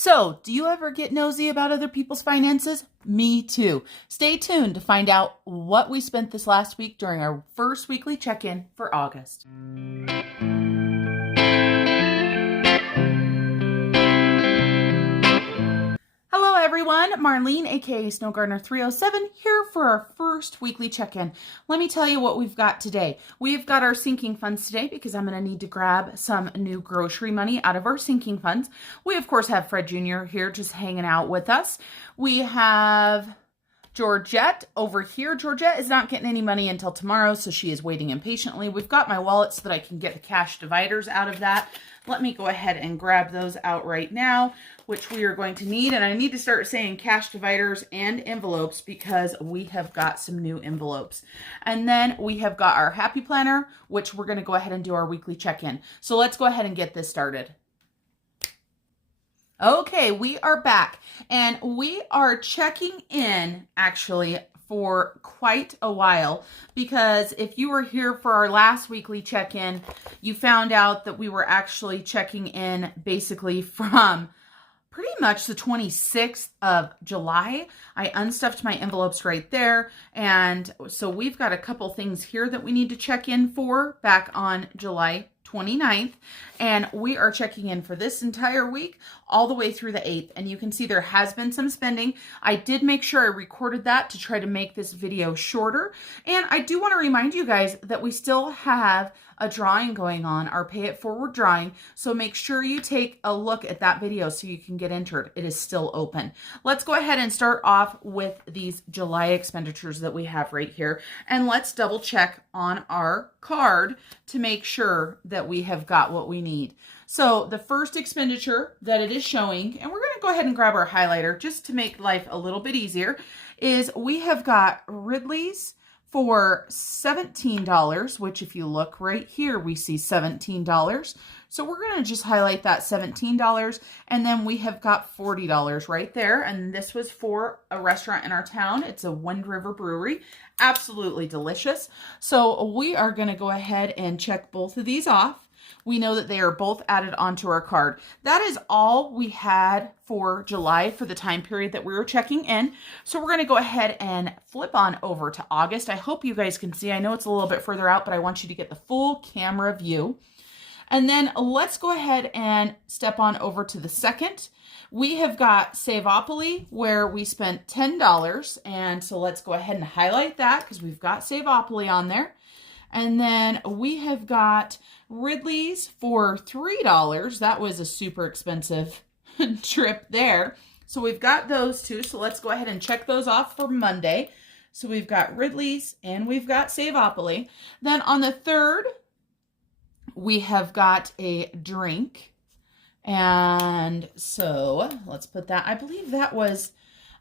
So, do you ever get nosy about other people's finances? Me too. Stay tuned to find out what we spent this last week during our first weekly check-in for August. Hello everyone, Marlene aka Snow Gardener 307 here for our first weekly check-in. Let me tell you what we've got today. We've got our sinking funds today because I'm going to need to grab some new grocery money out of our sinking funds. We of course have Fred Jr. here just hanging out with us. We have Georgette over here. Georgette is not getting any money until tomorrow, so she is waiting impatiently. We've got my wallet so that I can get the cash dividers out of that. Let me go ahead and grab those out right now, which we are going to need. And I need to start saying cash dividers and envelopes because we have got some new envelopes. And then we have got our happy planner, which we're going to go ahead and do our weekly check-in. So let's go ahead and get this started. Okay, we are back and we are checking in actually for quite a while, because if you were here for our last weekly check-in, you found out that we were actually checking in basically from pretty much the 26th of July. I unstuffed my envelopes right there. And so we've got a couple things here that we need to check in for back on July 29th. And we are checking in for this entire week all the way through the 8th. And you can see there has been some spending. I did make sure I recorded that to try to make this video shorter. And I do want to remind you guys that we still have a drawing going on, our Pay It Forward drawing. So make sure you take a look at that video so you can get entered. It is still open. Let's go ahead and start off with these July expenditures that we have right here. And let's double check on our card to make sure that we have got what we need. So the first expenditure that it is showing, and we're going to go ahead and grab our highlighter just to make life a little bit easier, is we have got Ridley's for $17, which if you look right here, we see $17. So we're going to just highlight that $17. And then we have got $40 right there. And this was for a restaurant in our town. It's a Wind River Brewery. Absolutely delicious. So we are going to go ahead and check both of these off. We know that they are both added onto our card. That is all we had for July for the time period that we were checking in. So we're going to go ahead and flip on over to August. I hope you guys can see. I know it's a little bit further out, but I want you to get the full camera view. And then let's go ahead and step on over to the second. We have got Savopoly where we spent $10. And so let's go ahead and highlight that because we've got Savopoly on there. And then we have got Ridley's for $3. That was a super expensive trip there. So we've got those two. So let's go ahead and check those off for Monday. So we've got Ridley's and we've got Savopoly. Then on the 3rd, we have got a drink. And so let's put that, I believe that was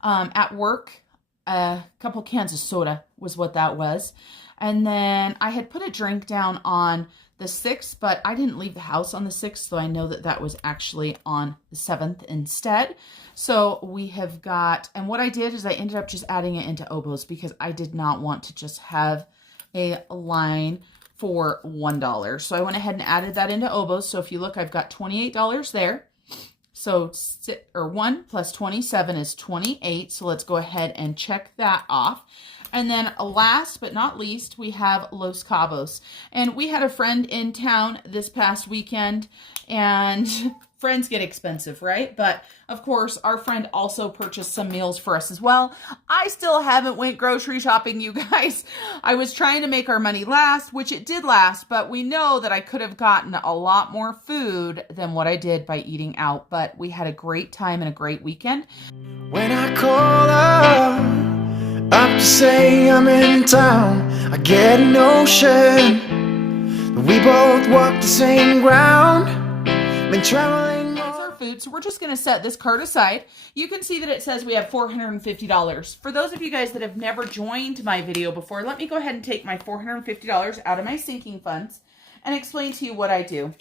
at work. A couple cans of soda was what that was. And then I had put a drink down on the 6th, but I didn't leave the house on the 6th, so I know that that was actually on the 7th instead. So we have got, and what I did is I ended up just adding it into oboes because I did not want to just have a line for $1. So I went ahead and added that into oboes. So if you look, I've got $28 there. So 1 plus 27 is 28. So let's go ahead and check that off. And then last but not least, we have Los Cabos. And we had a friend in town this past weekend, and friends get expensive, right? But of course, our friend also purchased some meals for us as well. I still haven't went grocery shopping, you guys. I was trying to make our money last, which it did last, but we know that I could have gotten a lot more food than what I did by eating out. But we had a great time and a great weekend. When I call up to say I'm in town, I get a notion that we both walk the same ground, been traveling. That's our food, so we're just going to set this card aside. You can see that it says we have $450. For those of you guys that have never joined my video before, let me go ahead and take my $450 out of my sinking funds and explain to you what I do.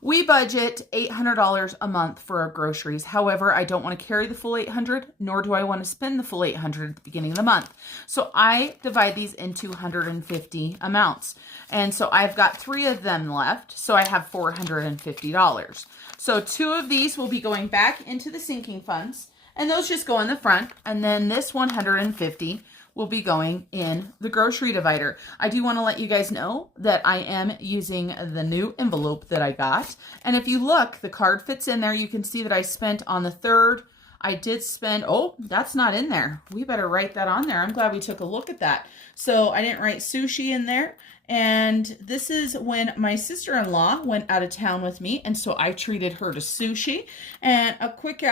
We budget $800 a month for our groceries. However, I don't want to carry the full 800, nor do I want to spend the full 800 at the beginning of the month. So I divide these into 150 amounts. And so I've got 3 of them left. So I have $450. So 2 of these will be going back into the sinking funds, and those just go in the front. And then this 150 will be going in the grocery divider. I do want to let you guys know that I am using the new envelope that I got. And if you look, the card fits in there. You can see that I spent on the 3rd. I did spend, oh, that's not in there. We better write that on there. I'm glad we took a look at that. So I didn't write sushi in there. And this is when my sister-in-law went out of town with me. And so I treated her to sushi. And a quick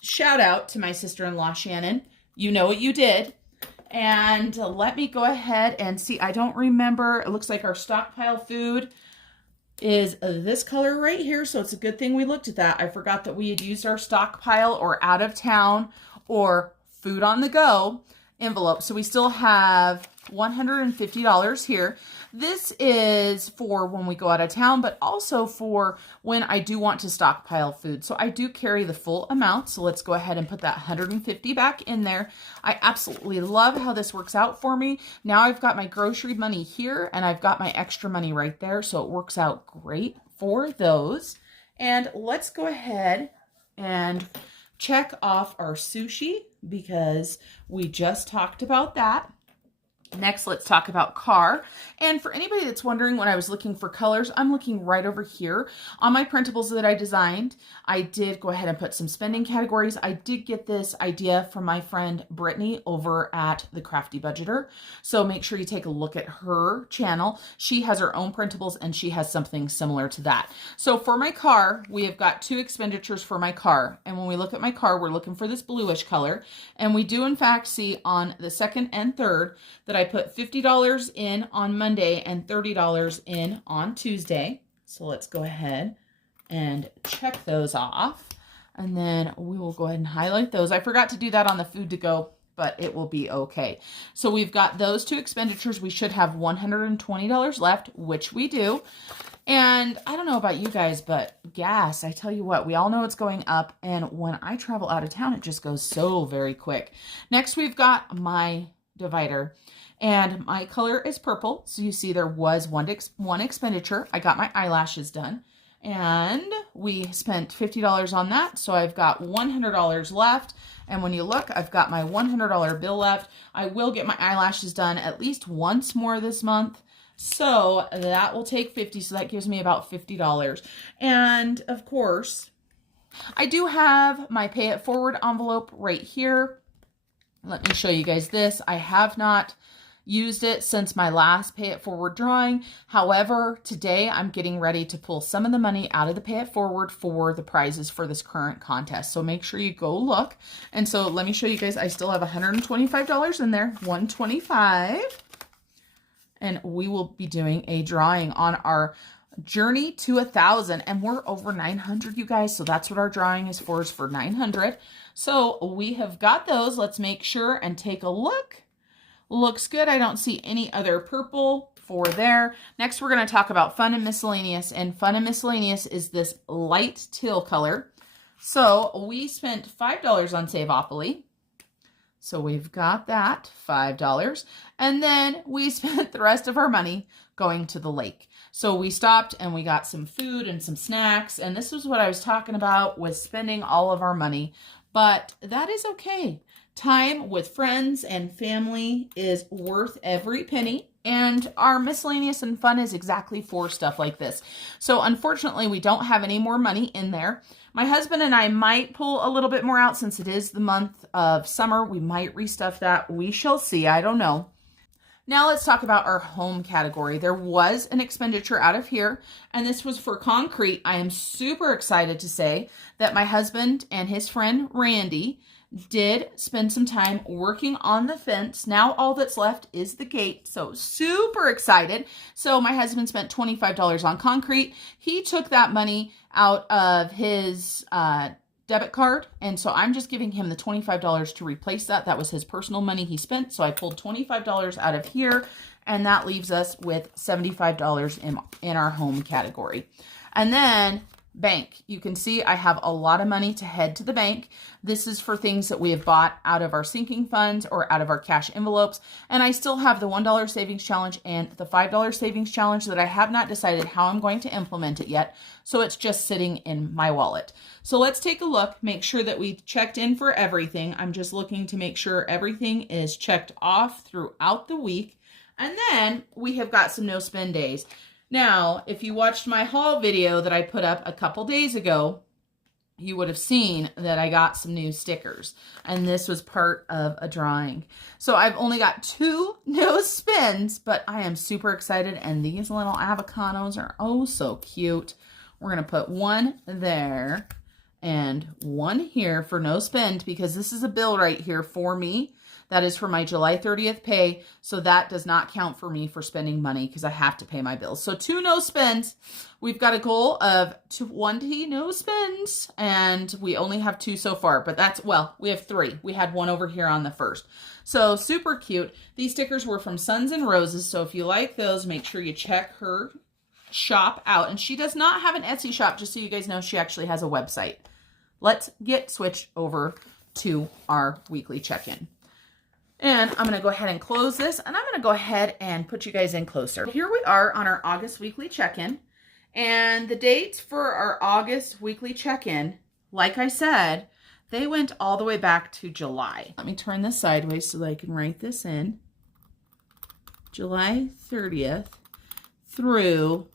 shout out to my sister-in-law, Shannon. You know what you did. And let me go ahead and see. I don't remember. It looks like our stockpile food is this color right here. So it's a good thing we looked at that. I forgot that we had used our stockpile or out of town or food on the go envelope. So we still have $150 here. This is for when we go out of town, but also for when I do want to stockpile food. So I do carry the full amount. So let's go ahead and put that 150 back in there. I absolutely love how this works out for me. Now I've got my grocery money here and I've got my extra money right there. So it works out great for those. And let's go ahead and check off our sushi because we just talked about that. Next, let's talk about car. And for anybody that's wondering when I was looking for colors, I'm looking right over here on my printables that I designed. I did go ahead and put some spending categories. I did get this idea from my friend Brittany over at The Crafty Budgeter. So make sure you take a look at her channel. She has her own printables and she has something similar to that. So for my car, we have got 2 expenditures for my car. And when we look at my car, we're looking for this bluish color. And we do in fact see on the 2nd and 3rd that I put $50 in on Monday and $30 in on Tuesday. So let's go ahead and check those off. And then we will go ahead and highlight those. I forgot to do that on the food to go, but it will be okay. So we've got those 2 expenditures. We should have $120 left, which we do. And I don't know about you guys, but gas, I tell you what, we all know it's going up. And when I travel out of town, it just goes so very quick. Next, we've got my divider. And my color is purple. So you see there was one expenditure. I got my eyelashes done. And we spent $50 on that. So I've got $100 left. And when you look, I've got my $100 bill left. I will get my eyelashes done at least once more this month. So that will take $50. So that gives me about $50. And of course, I do have my pay it forward envelope right here. Let me show you guys this. I have not used it since my last pay it forward drawing. However, today I'm getting ready to pull some of the money out of the pay it forward for the prizes for this current contest. So make sure you go look. And so let me show you guys, I still have $125 in there, $125. And we will be doing a drawing on our journey to 1,000, and we're over 900, you guys. So that's what our drawing is for 900. So we have got those. Let's make sure and take a look. Looks good. I don't see any other purple for there. Next, we're going to talk about fun and miscellaneous. And fun and miscellaneous is this light teal color. So we spent $5 on Savopoly. So we've got that, $5. And then we spent the rest of our money going to the lake. So we stopped and we got some food and some snacks. And this was what I was talking about with spending all of our money. But that is okay. Time with friends and family is worth every penny, and our miscellaneous and fun is exactly for stuff like this. So unfortunately, we don't have any more money in there. My husband and I might pull a little bit more out since it is the month of summer. We might restuff that. We shall see. I don't know. Now let's talk about our home category. There was an expenditure out of here, and this was for concrete. I am super excited to say that my husband and his friend Randy did spend some time working on the fence. Now all that's left is the gate. So super excited. So my husband spent $25 on concrete. He took that money out of his debit card. And so I'm just giving him the $25 to replace that. That was his personal money he spent. So I pulled $25 out of here, and that leaves us with $75 in our home category. And then bank. You can see I have a lot of money to head to the bank. This is for things that we have bought out of our sinking funds or out of our cash envelopes. And I still have the $1 savings challenge and the $5 savings challenge that I have not decided how I'm going to implement it yet. So it's just sitting in my wallet. So let's take a look, make sure that we checked in for everything. I'm just looking to make sure everything is checked off throughout the week. And then we have got some no spend days. Now, if you watched my haul video that I put up a couple days ago, you would have seen that I got some new stickers, and this was part of a drawing. So I've only got 2 no spends, but I am super excited, and these little avocados are oh so cute. We're going to put 1 there and 1 here for no spend, because this is a bill right here for me. That is for my July 30th pay, so that does not count for me for spending money because I have to pay my bills. So 2 no spends. We've got a goal of 20 no spends, and we only have 2 so far, but that's, well, we have 3. We had 1 over here on the first. So super cute. These stickers were from Suns and Roses, so if you like those, make sure you check her shop out. And she does not have an Etsy shop, just so you guys know, she actually has a website. Let's get switched over to our weekly check-in. And I'm going to go ahead and close this, and I'm going to go ahead and put you guys in closer. Here we are on our August weekly check-in, and the dates for our August weekly check-in, like I said, they went all the way back to July. Let me turn this sideways so that I can write this in. July 30th through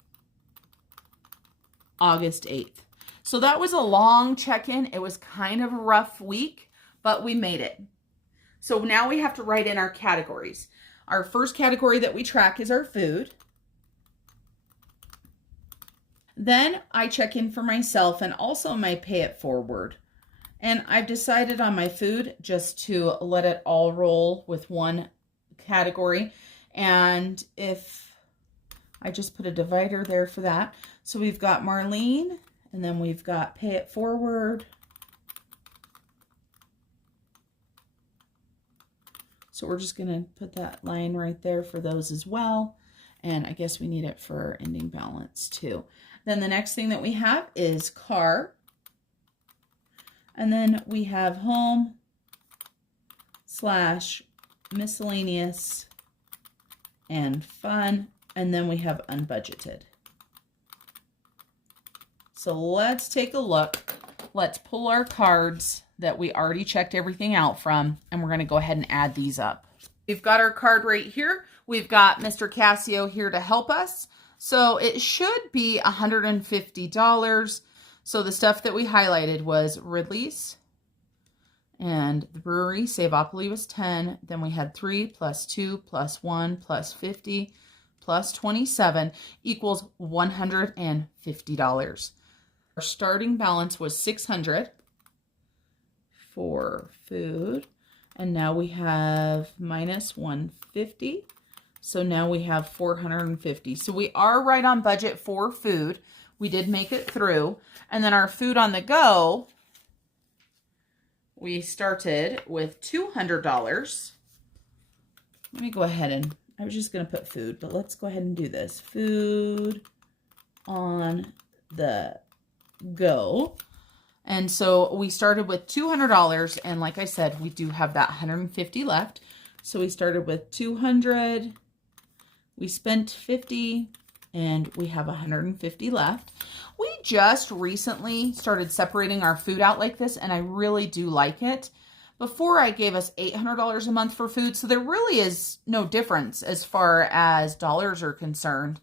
August 8th. So that was a long check-in. It was kind of a rough week, but we made it. So now we have to write in our categories. Our first category that we track is our food. Then I check in for myself and also my pay it forward. And I've decided on my food just to let it all roll with one category. And if I just put a divider there for that. So we've got Marlene, and then we've got pay it forward. So we're just going to put that line right there for those as well. And I guess we need it for ending balance too. Then the next thing that we have is car. And then we have home / miscellaneous and fun. And then we have unbudgeted. So let's take a look. Let's pull our cards that we already checked everything out from, and we're going to go ahead and add these up. We've got our card right here. We've got Mr. Casio here to help us. So it should be $150. So the stuff that we highlighted was Ridley's and the brewery, Savopoly was 10. Then we had 3 plus 2 plus 1 plus 50 plus 27 equals $150. Our starting balance was $600 for food, and now we have minus $150, so now we have $450. So we are right on budget for food. We did make it through. And then our food on the go, we started with $200. Let me go ahead and, I was just going to put food, but let's go ahead and do this. Food on the go. And so we started with $200, and like I said, we do have that $150 left. So we started with $200, we spent $50, and we have $150 left. We just recently started separating our food out like this, and I really do like it. Before, I gave us $800 a month for food, so there really is no difference as far as dollars are concerned.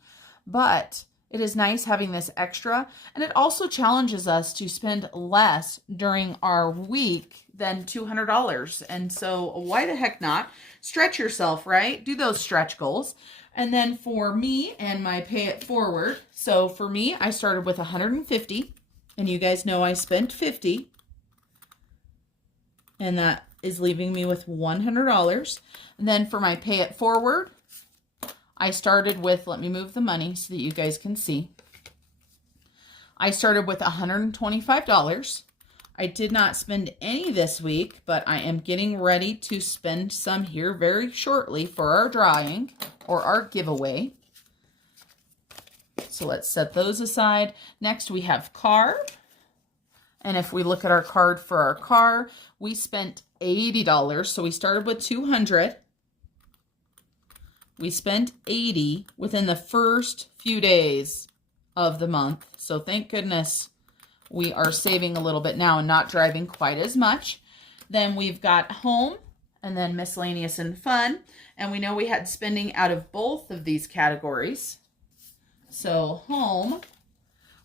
But it is nice having this extra, and it also challenges us to spend less during our week than $200. And so why the heck not? Stretch yourself, right? Do those stretch goals. And then for me and my pay it forward, so for me, I started with $150, and you guys know I spent $50, and that is leaving me with $100. And then for my pay it forward, I started with, let me move the money so that you guys can see. I started with $125. I did not spend any this week, but I am getting ready to spend some here very shortly for our drawing or our giveaway. So let's set those aside. Next we have car. And if we look at our card for our car, we spent $80. So we started with $200. We spent $80 within the first few days of the month. So thank goodness we are saving a little bit now and not driving quite as much. Then we've got home and then miscellaneous and fun. And we know we had spending out of both of these categories. So home,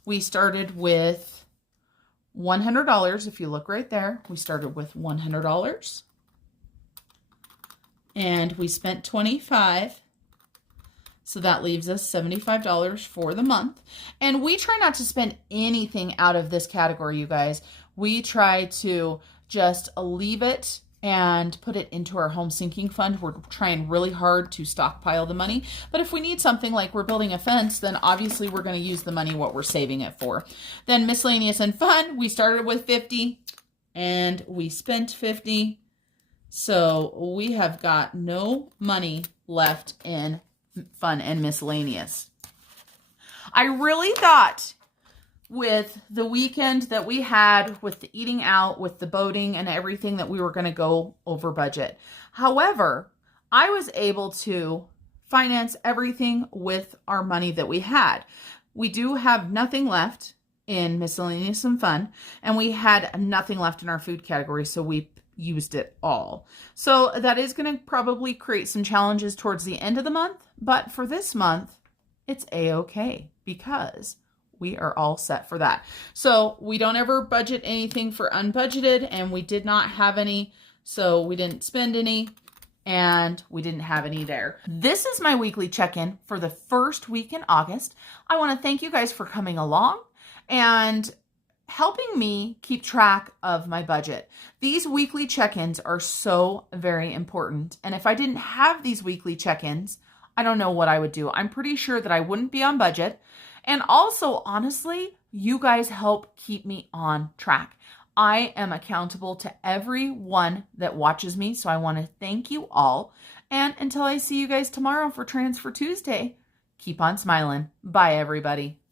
we started with $100. If you look right there, we started with $100. And we spent $25. So that leaves us $75 for the month. And we try not to spend anything out of this category, you guys. We try to just leave it and put it into our home sinking fund. We're trying really hard to stockpile the money. But if we need something like we're building a fence, then obviously we're going to use the money what we're saving it for. Then miscellaneous and fun, we started with $50 and we spent $50. So we have got no money left in fun and miscellaneous. I really thought with the weekend that we had, with the eating out, with the boating and everything, that we were going to go over budget. However, I was able to finance everything with our money that we had. We do have nothing left in miscellaneous and fun, and we had nothing left in our food category, so we used it all. So that is going to probably create some challenges towards the end of the month, but for this month, it's a-okay because we are all set for that. So we don't ever budget anything for unbudgeted, and we did not have any, so we didn't spend any, and we didn't have any there. This is my weekly check-in for the first week in August. I want to thank you guys for coming along and helping me keep track of my budget. These weekly check-ins are so very important. And if I didn't have these weekly check-ins, I don't know what I would do. I'm pretty sure that I wouldn't be on budget. And also, honestly, you guys help keep me on track. I am accountable to everyone that watches me, so I want to thank you all. And until I see you guys tomorrow for Transfer Tuesday, keep on smiling. Bye, everybody.